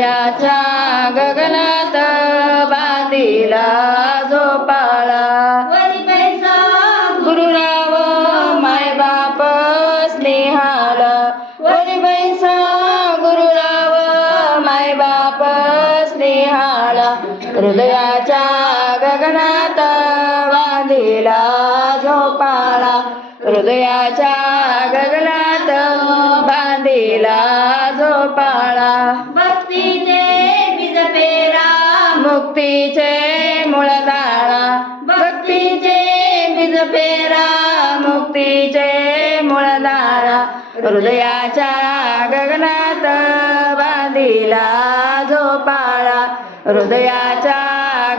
हृदयाच्या गगनात बांधिला झोपाळा गुरुराव माय बाप स्नेहाला वरी बैसा गुरुराव माय बाप स्नेहाला हृदयाच्या गगनात बांधिला झोपाळा हृदयाच्या गगनात बांधिला झोपाळा भक्तीचे बीज पेरा मुक्तीचे मूळ दाळा भक्तीचे बीज पेरा मुक्तीचे मूळ दाळा हृदयाच्या गगनात बांधिला झोपाळा हृदयाच्या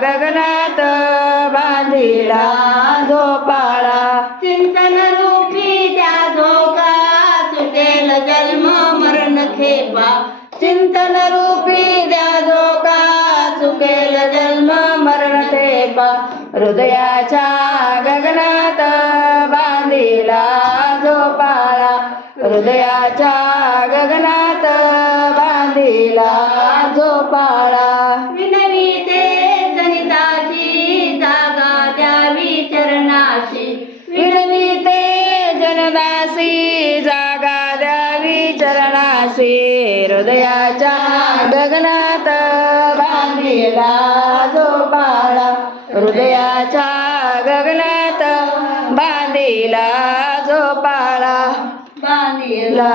गगनात बांधिला झोपाळा चिंतन रूपी त्या झोका चुकेल जन्म मरण खेपा चिंतन रूपी द्या झोका चुकेल जन्म मरण ठेपा हृदयाच्या गगनात बांधिला झोपाळा हृदयाच्या गगनात बांधिला झोपाळा विनविते जनिताची जागा द्यावी चरणाशी विनविते जनदासी जागा द्यावी चरणाशी हृदयाच्या गगनात बांधिला झोपाळा हृदयाच्या गगनात बांधिला झोपाळा बांधिला